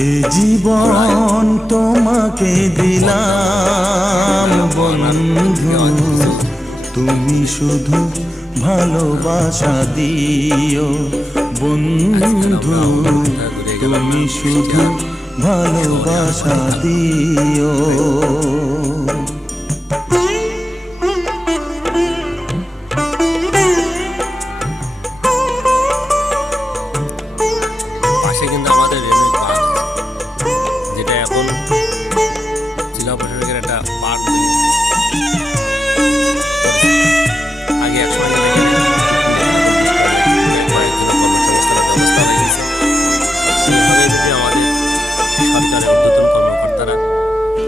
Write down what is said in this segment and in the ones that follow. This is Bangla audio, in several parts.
এ জীবন তোমাকে দিলাম বন্ধু, তুমি শুধু ভালোবাসা দিও বন্ধু, তুমি শুধু ভালোবাসা দিও। পাশে কিন্তু আমাদের রেলওয়ে পার্ক, যেটা এখন জেলা প্রশাসকের একটা পার্ক। আগে একসময় কর্মসংস্থানের ব্যবস্থা হয়ে গেছে। এইভাবে যদি আমাদের সরকারের ঊর্ধ্বতন কর্মকর্তারা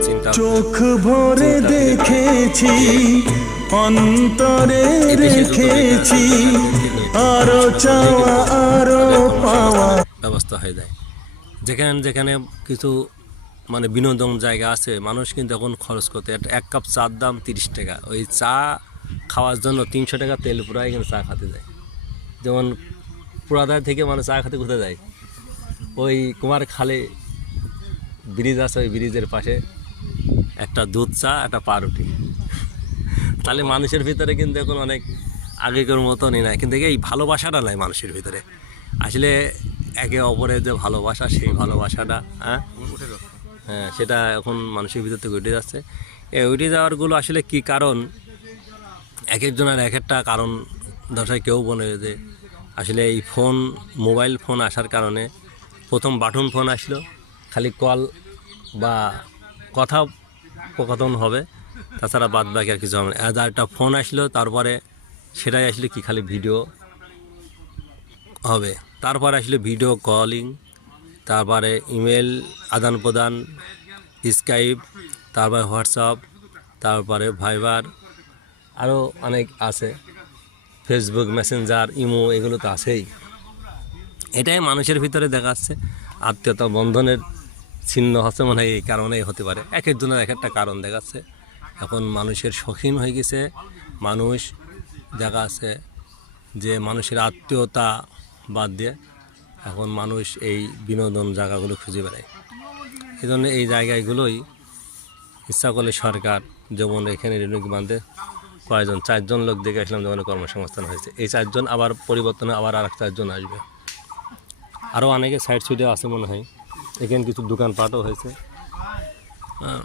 চিন্তা চোখ ভরে দেখেছি, অন্তরে রেখেছি, আরো চাওয়া আরো পাওয়া ব্যবস্থা হয়ে যায়। যেখানে যেখানে কিছু মানে বিনোদন জায়গা আছে, মানুষ কিন্তু এখন খরচ করতে, এক কাপ চার দাম 30 টাকা। ওই চা খাওয়ার জন্য 300 টাকা তেল পুরাই কিন্তু চা খেতে যায়। যেমন পুরাদায় থেকে মানুষ চা খেতে ঘুরতে যায়, ওই কুমার খালে ব্রিজ আছে, ওই ব্রিজের পাশে একটা দুধ চা, একটা পাউরুটি। তাহলে মানুষের ভিতরে কিন্তু এখন অনেক আগেকার মতনই নাই, কিন্তু এই ভালোবাসাটা নাই মানুষের ভিতরে। আসলে একে অপরের যে ভালোবাসা, সেই ভালোবাসাটা হ্যাঁ সেটা এখন মানুষের ভিতর থেকে উঠে যাচ্ছে। এই উঠে যাওয়ারগুলো আসলে কি কারণ, এক একজনের এক একটা কারণ দর্শায়। কেউ বলে যে আসলে এই ফোন, মোবাইল ফোন আসার কারণে, প্রথম বাটন ফোন আসলো, খালি কল বা কথা কথন হবে, তাছাড়া বাদ বাকি আর কিছু হবে না। একটা ফোন আসলো, তারপরে সেটাই আসলে কি খালি ভিডিও হবে, তারপরে আসলে ভিডিও কলিং, তারপরে ইমেল আদান প্রদান, স্কাইপ, তারপরে হোয়াটসঅ্যাপ, তারপরে ভাইবার, আরও অনেক আছে, ফেসবুক, মেসেঞ্জার, ইমো, এগুলো তো আছেই। এটাই মানুষের ভিতরে দেখাচ্ছে আত্মীয়তা বন্ধনের ছিন্ন হচ্ছে, মনে হয় এই কারণেই হতে পারে। এক একজনের এক একটা কারণ দেখাচ্ছে। এখন মানুষের শৌখিন হয়ে গেছে, মানুষ দেখা আছে যে মানুষের আত্মীয়তা বাদ দিয়ে এখন মানুষ এই বিনোদন জায়গাগুলো খুঁজে বেড়ায়। এই জন্য এই জায়গাগুলোই ইচ্ছা করলে সরকার, যেমন এখানে রেণুকি বাঁধে কয়েকজন 4 জন লোক দেখে আসলাম, যেমন কর্মসংস্থান হয়েছে। এই 4 জন আবার পরিবর্তনে আবার আর 4 জন আসবে। আরও অনেকে সাইড সুইডে আছে মনে হয়, এখানে কিছু দোকানপাটও হয়েছে। হ্যাঁ।